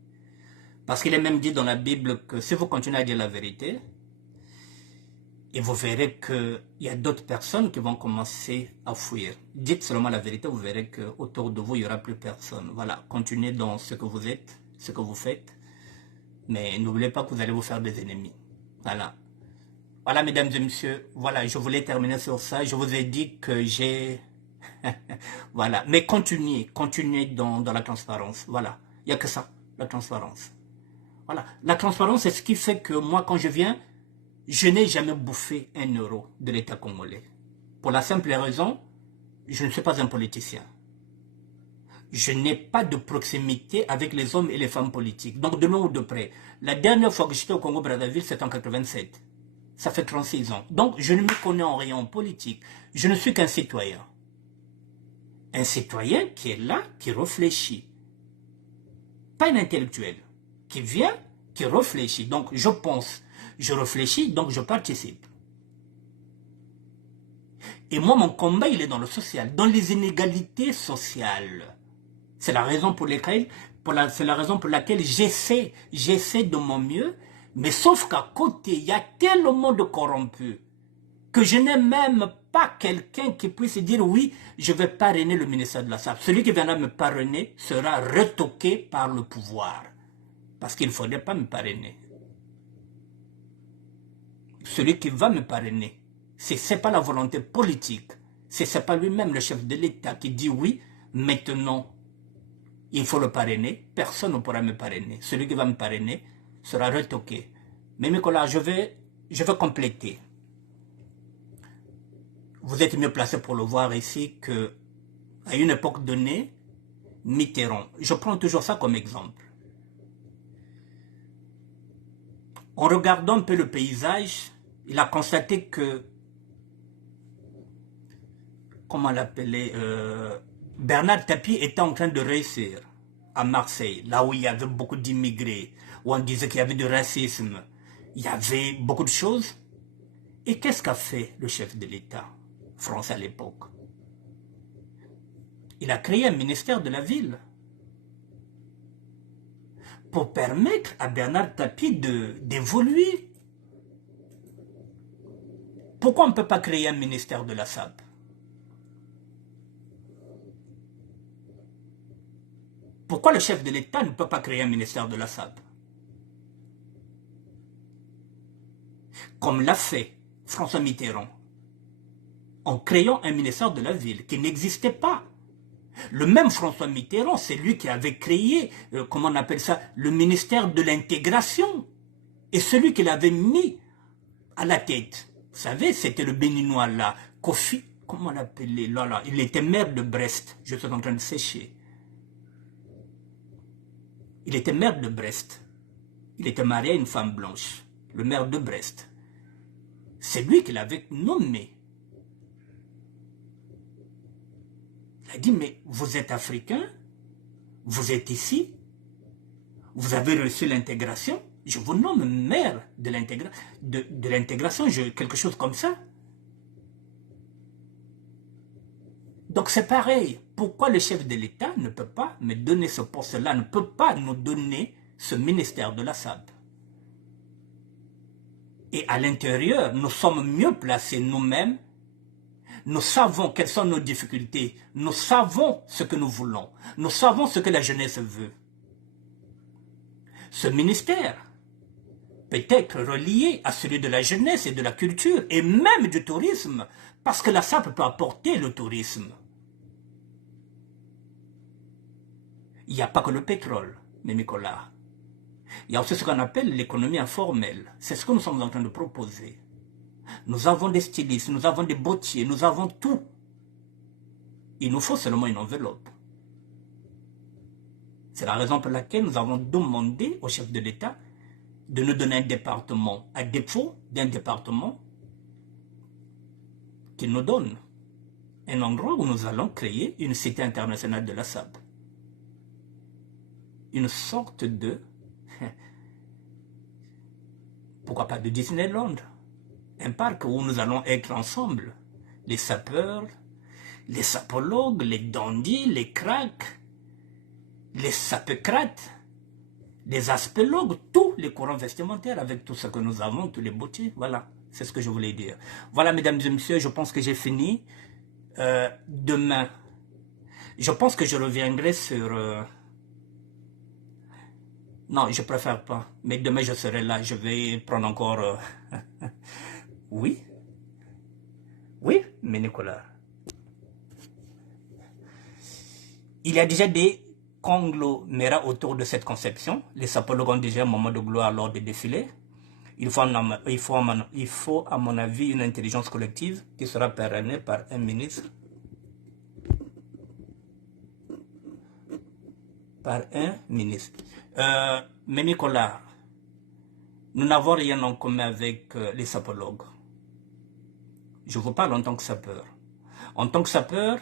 Parce qu'il est même dit dans la Bible que si vous continuez à dire la vérité, et vous verrez qu'il y a d'autres personnes qui vont commencer à fuir. Dites seulement la vérité, vous verrez qu'autour de vous, il n'y aura plus personne. Voilà, continuez dans ce que vous êtes, ce que vous faites, mais n'oubliez pas que vous allez vous faire des ennemis. Voilà. Voilà, mesdames et messieurs, voilà, je voulais terminer sur ça. Je vous ai dit que j'ai... voilà, mais continuez dans la transparence. Voilà, il n'y a que ça, la transparence. Voilà, la transparence, c'est ce qui fait que moi, quand je viens, je n'ai jamais bouffé 1 euro de l'État congolais. Pour la simple raison, je ne suis pas un politicien. Je n'ai pas de proximité avec les hommes et les femmes politiques. Donc, de loin ou de près. La dernière fois que j'étais au Congo-Brazzaville, c'était en 87. Ça fait 36 ans. Donc, je ne me connais en rien en politique. Je ne suis qu'un citoyen. Un citoyen qui est là, qui réfléchit. Pas un intellectuel. Qui vient, qui réfléchit. Donc, je pense, je réfléchis, donc je participe. Et moi, mon combat, il est dans le social, dans les inégalités sociales. C'est la raison pour laquelle, j'essaie de mon mieux, mais sauf qu'à côté, il y a tellement de corrompus que je n'ai même pas quelqu'un qui puisse dire oui, je vais parrainer le ministère de la SAP. Celui qui viendra me parrainer sera retoqué par le pouvoir. Parce qu'il ne faudrait pas me parrainer. Celui qui va me parrainer, ce n'est pas la volonté politique, ce n'est pas lui-même le chef de l'État qui dit oui, maintenant il faut le parrainer, personne ne pourra me parrainer. Celui qui va me parrainer sera retoqué. Mais Nicolas, je vais compléter. Vous êtes mieux placé pour le voir ici qu'à une époque donnée, Mitterrand. Je prends toujours ça comme exemple. En regardant un peu le paysage, il a constaté que, comment l'appeler, Bernard Tapie était en train de réussir à Marseille, là où il y avait beaucoup d'immigrés, où on disait qu'il y avait du racisme, il y avait beaucoup de choses. Et qu'est-ce qu'a fait le chef de l'État, France à l'époque? Il a créé un ministère de la ville pour permettre à Bernard Tapie d'évoluer. Pourquoi on ne peut pas créer un ministère de la SAP? Pourquoi le chef de l'État ne peut pas créer un ministère de la SAP? Comme l'a fait François Mitterrand, en créant un ministère de la ville qui n'existait pas. Le même François Mitterrand, c'est lui qui avait créé, comment on appelle ça, le ministère de l'intégration. Et celui qui l'avait mis à la tête, vous savez, c'était le béninois là, Kofi, comment on l'appelait là, il était maire de Brest, je suis en train de sécher. Il était maire de Brest. Il était marié à une femme blanche, le maire de Brest. C'est lui qui l'avait nommé. Il a dit, mais vous êtes africain, vous êtes ici, Vous avez reçu l'intégration. Je vous nomme maire de l'intégration, quelque chose comme ça. Donc c'est pareil. Pourquoi le chef de l'État ne peut pas me donner ce poste-là, ne peut pas nous donner ce ministère de la SAP? Et à l'intérieur, nous sommes mieux placés nous-mêmes. Nous savons quelles sont nos difficultés. Nous savons ce que nous voulons. Nous savons ce que la jeunesse veut. Ce ministère peut être relié à celui de la jeunesse et de la culture et même du tourisme, parce que la SAP peut apporter le tourisme. Il n'y a pas que le pétrole, mais Nicolas. Il y a aussi ce qu'on appelle l'économie informelle. C'est ce que nous sommes en train de proposer. Nous avons des stylistes, nous avons des bottiers, nous avons tout. Il nous faut seulement une enveloppe. C'est la raison pour laquelle nous avons demandé au chef de l'État de nous donner un département, à défaut d'un département qu'il nous donne. Un endroit où nous allons créer une cité internationale de la SAP. Une sorte de, pourquoi pas de Disneyland, un parc où nous allons être ensemble, les sapeurs, les sapologues, les dandys, les cracks, les sapécrates, les aspélogues, tous les courants vestimentaires avec tout ce que nous avons, tous les bottiers, voilà, c'est ce que je voulais dire. Voilà, mesdames et messieurs, je pense que j'ai fini. Demain, je pense que je reviendrai sur... Non, je préfère pas. Mais demain, je serai là. Je vais prendre encore... Oui. Oui, mais Nicolas. Il y a déjà des conglomérats autour de cette conception. Les sapologues ont déjà un moment de gloire lors des défilés. Il faut, à mon avis, une intelligence collective qui sera parrainée par un ministre. Mais Nicolas, nous n'avons rien en commun avec les sapologues. Je vous parle en tant que sapeur. En tant que sapeur,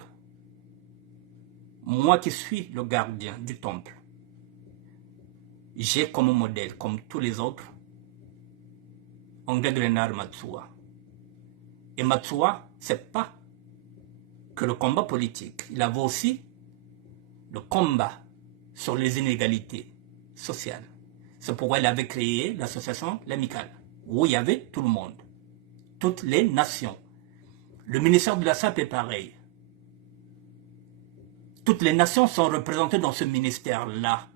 moi qui suis le gardien du temple, j'ai comme modèle, comme tous les autres, André Grenard Matsuwa. Et Matsuwa, c'est pas que le combat politique. Il avait aussi le combat sur les inégalités sociales. C'est pourquoi il avait créé l'association L'Amicale, où il y avait tout le monde, toutes les nations. Le ministère de la SAP est pareil. Toutes les nations sont représentées dans ce ministère-là.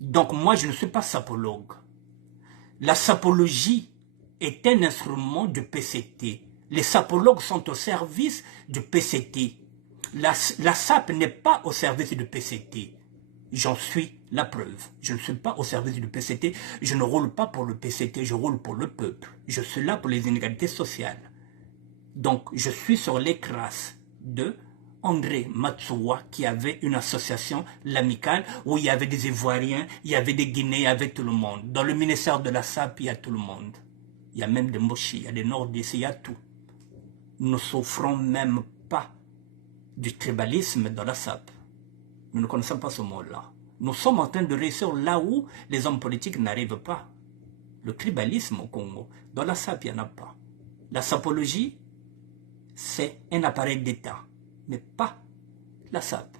Donc moi, je ne suis pas sapologue. La sapologie est un instrument du PCT. Les sapologues sont au service du PCT. La SAP n'est pas au service du PCT. J'en suis la preuve. Je ne suis pas au service du PCT. Je ne roule pas pour le PCT, je roule pour le peuple. Je suis là pour les inégalités sociales. Donc, je suis sur les traces de André Matsuwa qui avait une association, l'Amicale, où il y avait des Ivoiriens, il y avait des Guinéens, il y avait tout le monde. Dans le ministère de la SAP, il y a tout le monde. Il y a même des Mochi, il y a des Nordistes, il y a tout. Nous ne souffrons même pas du tribalisme dans la SAP. Nous ne connaissons pas ce mot-là. Nous sommes en train de réussir là où les hommes politiques n'arrivent pas. Le tribalisme au Congo, dans la SAP, il n'y en a pas. La sapologie, c'est un appareil d'État, mais pas la SAP.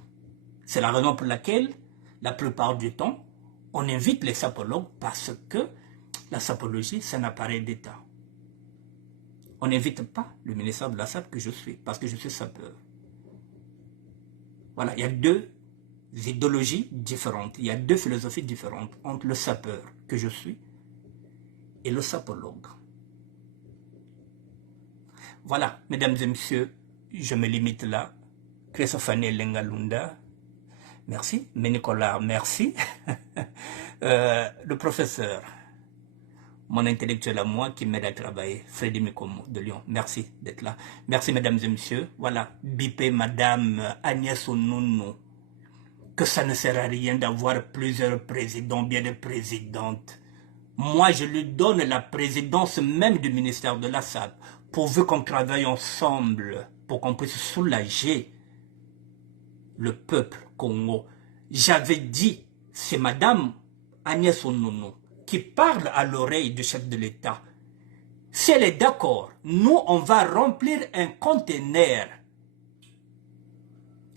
C'est la raison pour laquelle, la plupart du temps, on invite les sapologues parce que la sapologie, c'est un appareil d'État. On n'invite pas le ministère de la SAP que je suis, parce que je suis sapeur. Voilà, il y a deux idéologies différentes, il y a deux philosophies différentes entre le sapeur que je suis et le sapologue. Voilà, mesdames et messieurs, je me limite là. Christophanie Lengalunda, merci. Mais Nicolas, merci. Le professeur, mon intellectuel à moi qui m'aide à travailler, Freddy Mikomo de Lyon, merci d'être là. Merci mesdames et messieurs. Voilà, bipé madame Agnès Ounounu, que ça ne sert à rien d'avoir plusieurs présidents, bien des présidentes. Moi, je lui donne la présidence même du ministère de la SAP, pourvu qu'on travaille ensemble, pour qu'on puisse soulager le peuple Congo. J'avais dit c'est Madame Agnès Onono qui parle à l'oreille du chef de l'État. Si elle est d'accord, nous, on va remplir un conteneur.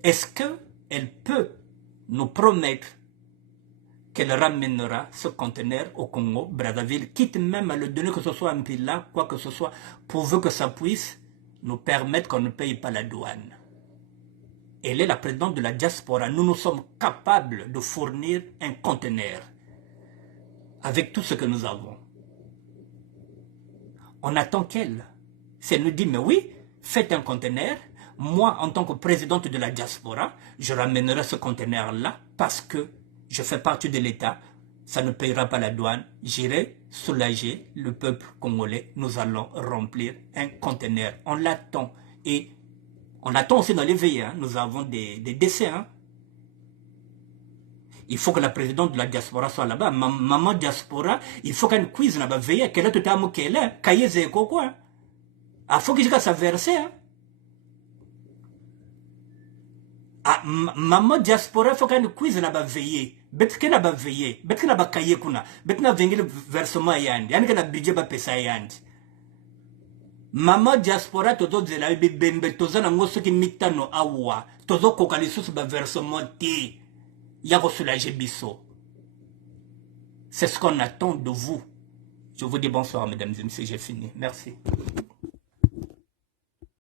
Est-ce qu'elle peut nous promettre qu'elle ramènera ce conteneur au Congo, Brazzaville, quitte même à le donner, que ce soit un pila, quoi que ce soit, pourvu que ça puisse nous permettre qu'on ne paye pas la douane. Elle est la présidente de la diaspora. Nous sommes capables de fournir un conteneur avec tout ce que nous avons. On attend qu'elle. Si elle nous dit, mais oui, faites un conteneur, moi, en tant que présidente de la diaspora, je ramènerai ce conteneur-là parce que je fais partie de l'État, ça ne payera pas la douane, j'irai soulager le peuple congolais, nous allons remplir un conteneur. On l'attend. Et on l'attend aussi dans les veillées, hein. Nous avons des décès. Hein. Il faut que la présidente de la diaspora soit là-bas. Maman diaspora, il faut qu'elle cuise là-bas, veiller qu'elle est tout à l'heure, cahier quoi. Il faut que je fasse verser. Hein. Ah, maman diaspora, il faut qu'elle cuise là-bas, veiller. Betke na ba veiller, betke na ba kaye kuna, betke na vengile versement yandi, yani kana budget ba pesa yandi. Mama diaspora todo zela bembe toza na ngoso ki mitano awa, tozo koka lisusu ba versement te, ya ko soulager biso. C'est ce qu'on attend de vous. Je vous dis bonsoir mesdames et messieurs, j'ai fini. Merci.